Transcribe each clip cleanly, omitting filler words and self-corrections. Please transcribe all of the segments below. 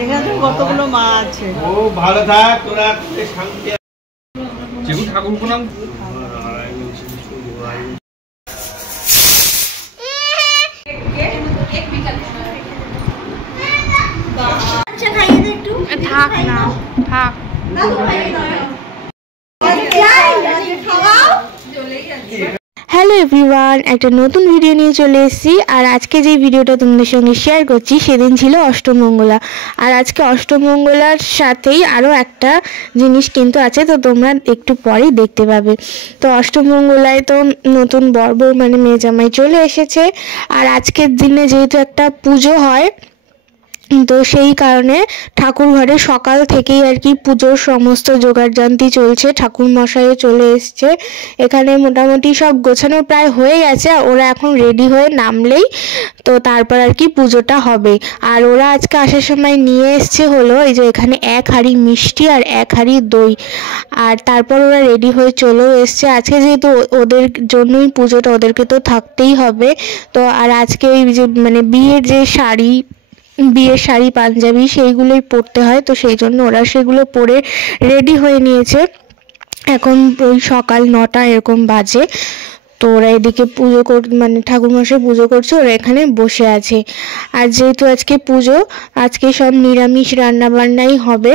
এখানে তো কতগুলো মা আছে। ও ভালো থাক তোরা, শান্তি। যেগুলো ঠাকুর প্রণাম। থাক না থাক। হ্যালো এভরিওয়ান, একটা নতুন ভিডিও নিয়ে চলে এসেছি। আর আজকে যে ভিডিওটা তোমাদের সঙ্গে শেয়ার করছি সেদিন ছিল অষ্টমঙ্গলা। আর আজকে অষ্টমঙ্গলার সাথেই আরও একটা জিনিস কিন্তু আছে, তো তোমরা একটু পরেই দেখতে পাবে। তো অষ্টমঙ্গলায় তো নতুন বর বউ মানে মেয়ে জামাই চলে এসেছে। আর আজকের দিনে যেহেতু একটা পুজো হয়, তো সেই কারণে ঠাকুর ঘরে সকাল থেকেই আর কি পুজোর সমস্ত জোগাড়যন্ত্র চলছে। ঠাকুর মশাইও চলে এসছে। এখানে মোটামুটি সব গোছানো প্রায় হয়ে গেছে। ওরা এখন রেডি হয়ে নামলেই তো তারপর আর কি পুজোটা হবে। আর ওরা আজকে আসার সময় নিয়ে এসছে হলো এই যে এখানে 1 হাঁড়ি মিষ্টি আর 1 হাঁড়ি দই। আর তারপর ওরা রেডি হয়ে চলেও এসছে। আজকে যেহেতু ওদের জন্যই পুজোটা, ওদেরকে তো থাকতেই হবে। তো আর আজকে এই যে মানে বিয়ের শাড়ি পাঞ্জাবি সেইগুলোই পরতে হয়, তো সেই জন্য ওরা সেগুলো পরে রেডি হয়ে নিয়েছে। এখন ওই সকাল 9টা এরকম বাজে। তো ওরা এদিকে পুজো মানে ঠাকুরমশাই পুজো করছে, ওরা এখানে বসে আছে। আর যেহেতু আজকে পুজো, আজকে সব নিরামিষ রান্না বান্নাই হবে।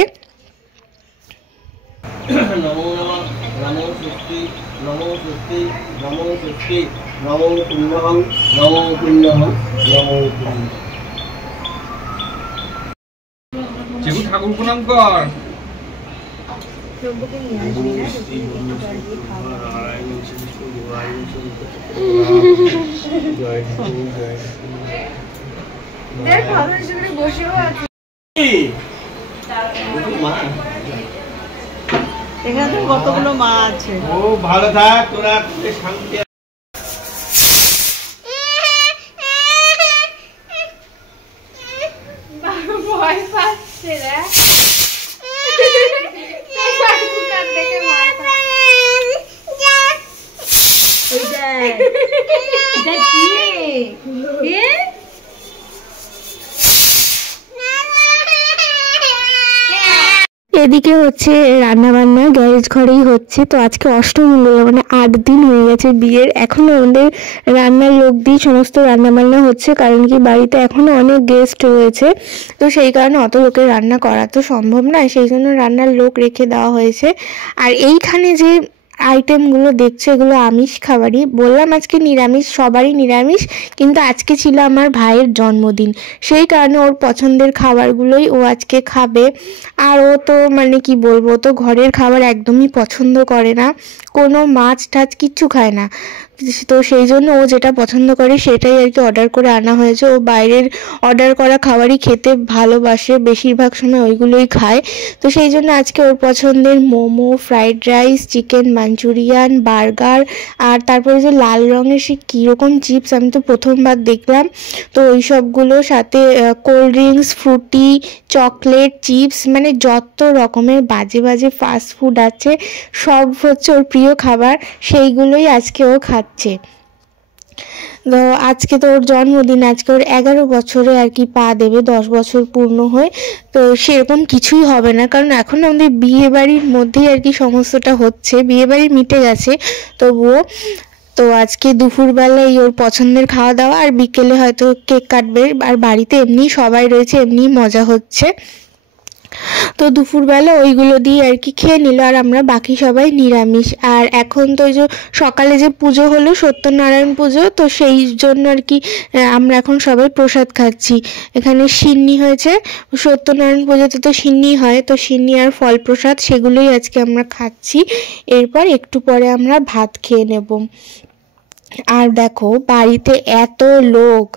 যেগুলো ঠাকুর প্রণাম কর। এখানে তো কতগুলো মা আছে। ও ভালো থাক তোরা, শান্তি। ভয় পাচ্ছে রে। এদিকে হচ্ছে রান্না বান্না গ্যারেজ ঘরেই হচ্ছে। তো আজকে অষ্টমঙ্গলা মানে 8 দিন হয়ে গেছে বিয়ের, এখনো আমাদের রান্নার লোক দিয়ে সমস্ত রান্না বান্না হচ্ছে। কারণ কি বাড়িতে এখনো অনেক গেস্ট রয়েছে, তো সেই কারণে অত লোকের রান্না করা তো সম্ভব নয়, সেই জন্য রান্নার লোক রেখে দেওয়া হয়েছে। আর এইখানে যে আইটেমগুলো দেখছো এগুলো আমিষ খাবারই। বললাম আজকে নিরামিষ, সবারই নিরামিষ, কিন্তু আজকে ছিল আমার ভাইয়ের জন্মদিন, সেই কারণে ওর পছন্দের খাবারগুলোই ও আজকে খাবে। আর ও তো মানে কি বলবো, তো ঘরের খাবার একদমই পছন্দ করে না, কোনো মাছ টাছ কিচ্ছু খায় না। তো সেই জন্য ও যেটা পছন্দ করে সেটাই আর কি অর্ডার করে আনা হয়েছে। ও বাইরের অর্ডার করা খাবারই খেতে ভালোবাসে, বেশিরভাগ সময় ওইগুলোই খায়। তো সেই জন্য আজকে ওর পছন্দের momo, fried rice, chicken manchurian, burger, আর তারপরে যে লাল রঙের সে কীরকম চিপস আমি তো প্রথমবার দেখলাম, তো ওই সবগুলোর সাথে cold drinks, Frooti, chocolate, chips, মানে যত রকমের বাজে বাজে ফাস্ট ফুড আছে সব হচ্ছে ওর প্রিয় খাবার, সেইগুলোই আজকে ও খাচ্ছে। তো আজকে তো ওর জন্মদিন, আজকে ওর 11 বছরে আর কি পা দেবে, 10 বছর পূর্ণ হয়ে। তো সেরকম কিছুই হবে না, কারণ এখন আমাদের বিয়ে বাড়ির মধ্যেই আর কি সমস্তটা হচ্ছে, বিয়ে বাড়ি মিটে গেছে তবুও। তো আজকে দুপুরবেলায় ওর পছন্দের খাওয়া দাওয়া, আর বিকেলে হয়তো কেক কাটবে। আর বাড়িতে এমনি সবাই রয়েছে, এমনি মজা হচ্ছে। তো দুপুরবেলা ওইগুলো দিয়ে আর কি খেয়ে নিল, আর আমরা বাকি সবাই নিরামিষ। আর এখন তো ওই যে সকালে যে পুজো হলো সত্যনারায়ণ পুজো, তো সেই জন্য আর কি আমরা এখন সবাই প্রসাদ খাচ্ছি। এখানে সিন্নি হয়েছে, সত্যনারায়ণ পুজোতে তো সিন্নি হয়, তো সিন্নি আর ফল প্রসাদ সেগুলোই আজকে আমরা খাচ্ছি। এরপর একটু পরে আমরা ভাত খেয়ে নেব। আর দেখো বাড়িতে এত লোক,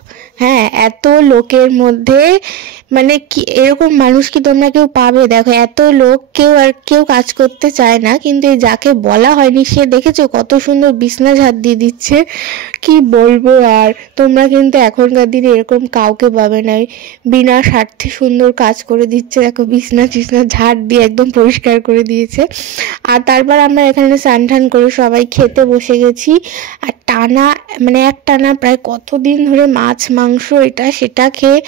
হ্যাঁ এত লোকের মধ্যে মানে কি এরকম মানুষ কি তোমরা কেউ পাবে? দেখো এত লোক, কেউ কাজ করতে চায় না, কিন্তু এই যাকে বলা হয়নি সে দেখেছো কত সুন্দর বিছনা ঝাড় দিয়ে দিচ্ছে, কি বলবো। আর তোমরা কিন্তু এখনকার দিনে এরকম কাউকে পাবে না, বিনা স্বার্থে সুন্দর কাজ করে দিচ্ছে। দেখো বিছনা ঝাড় দিয়ে একদম পরিষ্কার করে দিয়েছে। আর তারপর আমরা এখানে স্নান টান করে সবাই খেতে বসে গেছি। আর টানা মানে এক টানা প্রায় কতদিন ধরে মাছ মাংস এটা সেটা খেয়ে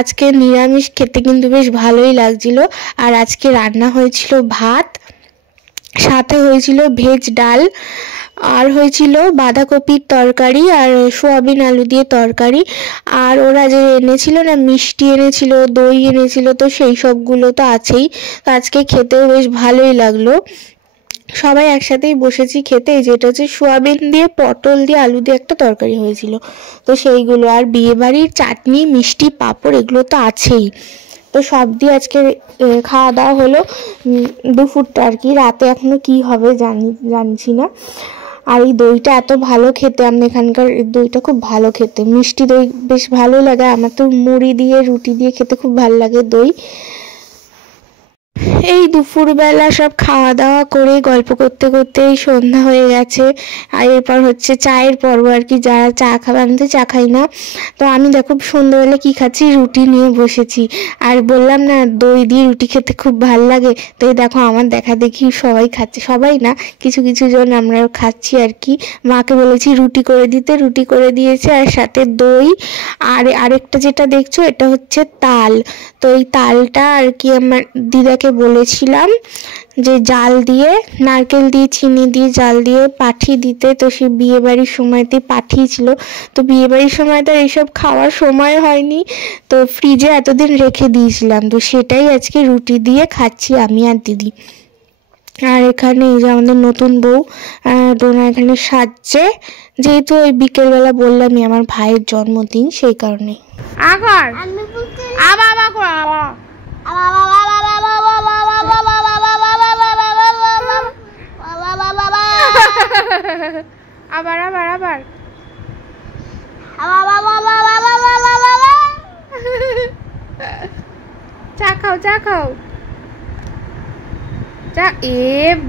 আজকে নিরামিষ খেতে কিন্তু বেশ ভালোই লাগছিল। আর আজকে রান্না হয়েছিল ভাত, সাথে হয়েছিল ভেজ ডাল, আর হয়েছিল বাঁধাকপির তরকারি আর সোয়াবিন আলু দিয়ে তরকারি। আর ওরা যে এনেছিল না, মিষ্টি এনেছিল, দই এনেছিল, তো সেই সবগুলো তো আছেই। তো আজকে খেতেও বেশ ভালোই লাগলো। সবাই একসাথেই বসেছি খেতে। যেটা হচ্ছে সোয়াবিন দিয়ে পটল দিয়ে আলু দিয়ে একটা তরকারি হয়েছিল, তো সেইগুলো। আর বিয়েবাড়ির চাটনি, মিষ্টি, পাঁপড় এগুলো তো আছেই। তো সব দিয়ে আজকে খাওয়া দাওয়া হলো দুপুরটা আর কি। রাতে এখনো কি হবে জানছি না। আর এই দইটা এত ভালো খেতে, আমরা এখানকার দইটা খুব ভালো খেতে, মিষ্টি দই বেশ ভালো লাগে। আমার তো মুড়ি দিয়ে রুটি দিয়ে খেতে খুব ভালো লাগে দই। এই দুপুরবেলা সব খাওয়া দাওয়া করে গল্প করতে করতেই সন্ধ্যা হয়ে গেছে। আর এরপর হচ্ছে চায়ের পর্ব আর কি। যারা চা খাবে, আমি তো চা খাই না, তো আমি দেখো সন্ধ্যাবেলা কি খাচ্ছি, রুটি নিয়ে বসেছি। আর বললাম না দই দিয়ে রুটি খেতে খুব ভালো লাগে, তো এই দেখো আমার দেখা দেখি সবাই খাচ্ছে, সবাই না কিছু কিছু জন আমরা খাচ্ছি আর কি। মাকে বলেছি রুটি করে দিতে, রুটি করে দিয়েছে, আর সাথে দই। আর আরেকটা যেটা দেখছো এটা হচ্ছে তাল। তো এই তালটা আর কি আমার দিদাকে বলেছিলাম যে জাল দিয়ে, নারকেল দিয়ে চিনি দিয়ে জাল দিয়ে পাঠিয়ে দিতে, তো সে বিয়েবাড়ির সময়তে পাঠিয়েছিল। তো বিয়েবাড়ির সময় তো এইসব খাওয়ার সময় হয়নি, তো ফ্রিজে এতদিন রেখে দিয়েছিলাম, তো সেটাই আজকে রুটি দিয়ে খাচ্ছি আমি আর দিদি। আর এখানে এই যে আমাদের নতুন বউ ডোনা এখানে সাজছে, যেহেতু ওই বিকেলবেলা বললামই আমার ভাইয়ের জন্মদিন, সেই কারণে। আবার আবার আবার আবার চা খাও, চা খাও, চা। এ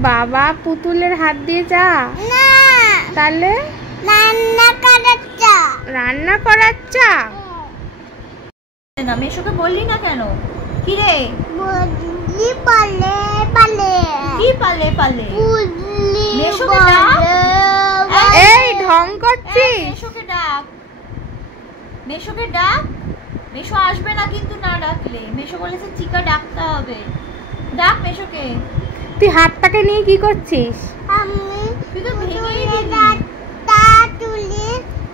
বাবা, পুতুলের হাত দিয়ে চা? তাহলে রান্না করার চা। না মেশোকে বললি না কেন? কি রে বললি পালে পালে, কি পালে পালে? মেশোকে ডাক। এই ঢং করছিস? মেশোকে ডাক, মেশোকে ডাক। মেশো আসবে না কিন্তু না ডাকলে। মেশো বলেছে চিকা ডাকতে হবে, ডাক মেশোকে। তুই হাতটাকে নিয়ে কি করছিস? তুই তো ভেঙে তুলে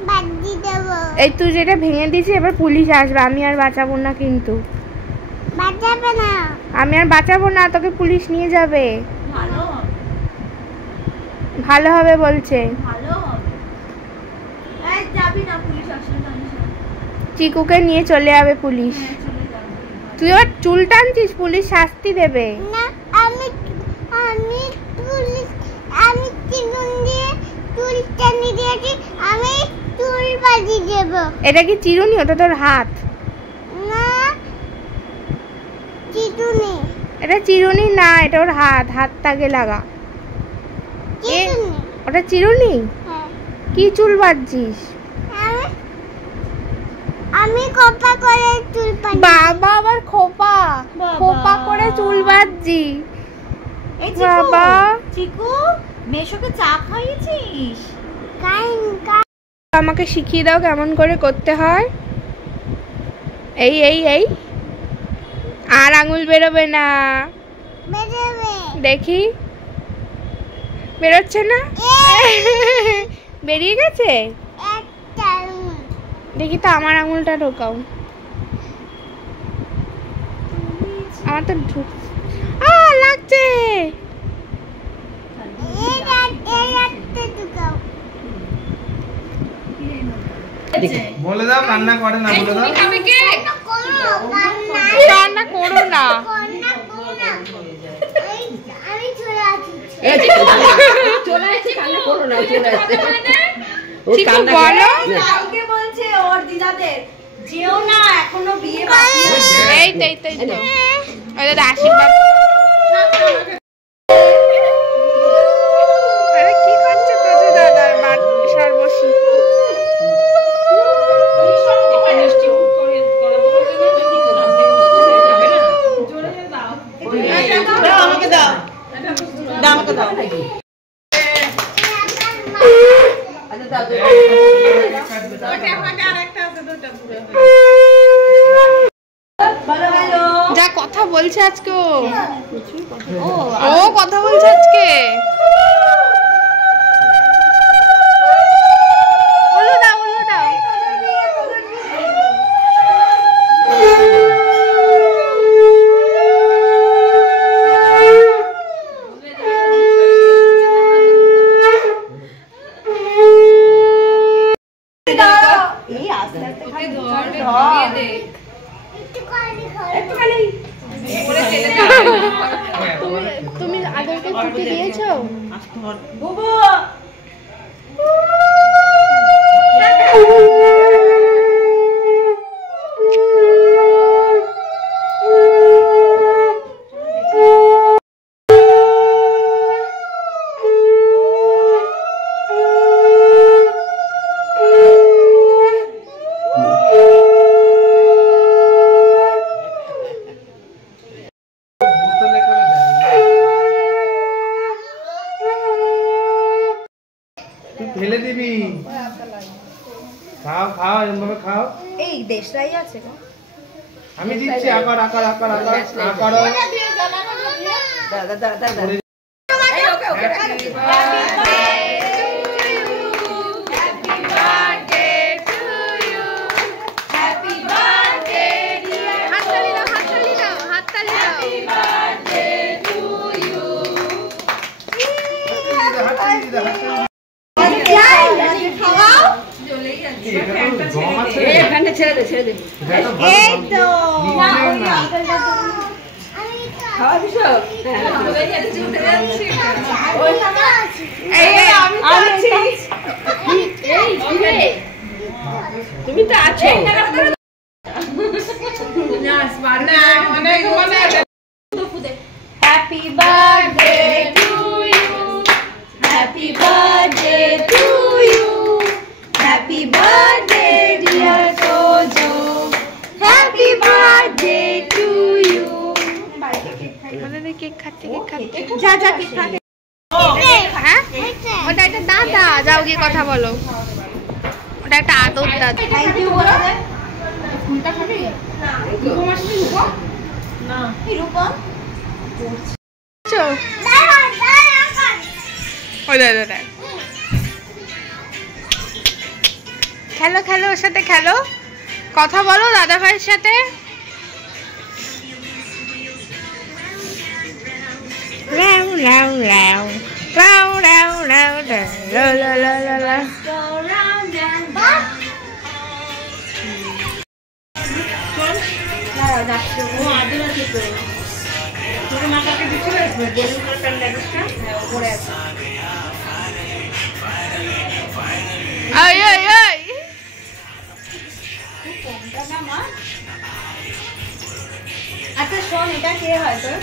বাজি দেব। এই তুই যেটা ভেঙে দিয়েছিস, এবার পুলিশ আসবে, আমি আর বাঁচাবো না কিন্তু। বাঁচাবে না? আমি আর বাঁচাবো না, তোকে পুলিশ নিয়ে যাবে। ভালো ভালো হবে বলছে। ভালো হবে। এই যাবি না, পুলিশ আসলে চিকুকে নিয়ে চলে যাবে পুলিশ। চলে যাবে। তুই আবার চুল টানছিস, পুলিশ শাস্তি দেবে। না, আমি পুলিশ, আমি চিনুন দিয়ে চুল টানি দিয়েছি, আমি চুল বাজি দেব। এটা কি চিরুনি? ওটা তোর হাত। না, চিরুনি। এটা চিরুনি না, এটা ওর হাত, হাতটাকে লাগা। চিরুনি। ওটা চিরুনি? হ্যাঁ। কি চুল বাজছিস? আমি খোপা করে চুল বাজি। বাবা, আবার খোপা খোপা করে চুল বাজছি? এই বাবা, চিকু মেশোকে চা খাইয়েছিস? আমাকে শিখিয়ে দাও কেমন করে করতে হয়। এই এই এই, আর আঙুল বেরোবে না। বেরোবে। দেখি, বেরোচ্ছে না? বেরিয়ে গেছে? একটা আঙুল। দেখি তো আমার আঙুলটা ঢোকাও। আমার তো লাগছে। বলে দাও কান্না করে না, বলে দাও। রান্না করো না। কালকে বলছে ওর দিদাদের যেও না, এখনো বিয়ে বাকি আছে। এই তো এই তো ওই দাদা আশীর্বাদ। আরে কি করছে তোদের দাদার সর্বস্ব? আমাকে দাও, আমাকে দাও। যা কথা বলছে আজকে ও কথা বলছে আজকে। তুমি আদরকে ছুটি দিয়েছো? ফেলে দিবি। খাও খাও এমভাবে খাও। এই দেশলাই আছে গো। আমি দিচ্ছি আকার আকার আকার আকার আকার। দাদা দাদা দাদা। এই ওকে ওকে। ছেড়ে দে ছেড়ে দে। এই তো খাওয়া দিছো? তুমি তো আছো। Happy birthday to you, happy birthday to you, happy birthday dear Sojo, happy birthday to you. Cake খাচ্ছে কেক খাচ্ছে। যা যা কেক খাতে। হ্যাঁ ওটা একটা দাদা, যাও গিয়ে কথা বলো। ওটা একটা আদর দাদা। থ্যাংক ইউ বলে দে। ফুলটা খাবি? না রূপম আসবে। রূপম না কি রূপম? খেলো খেলো ওর সাথে খেলো, কথা বলো দাদা ভাইয়ের সাথে। রাউ রাউ রাউ রাউ রাউ রাউ লা লা লা লা লা। আচ্ছা শোন, এটা কে হয় তোর?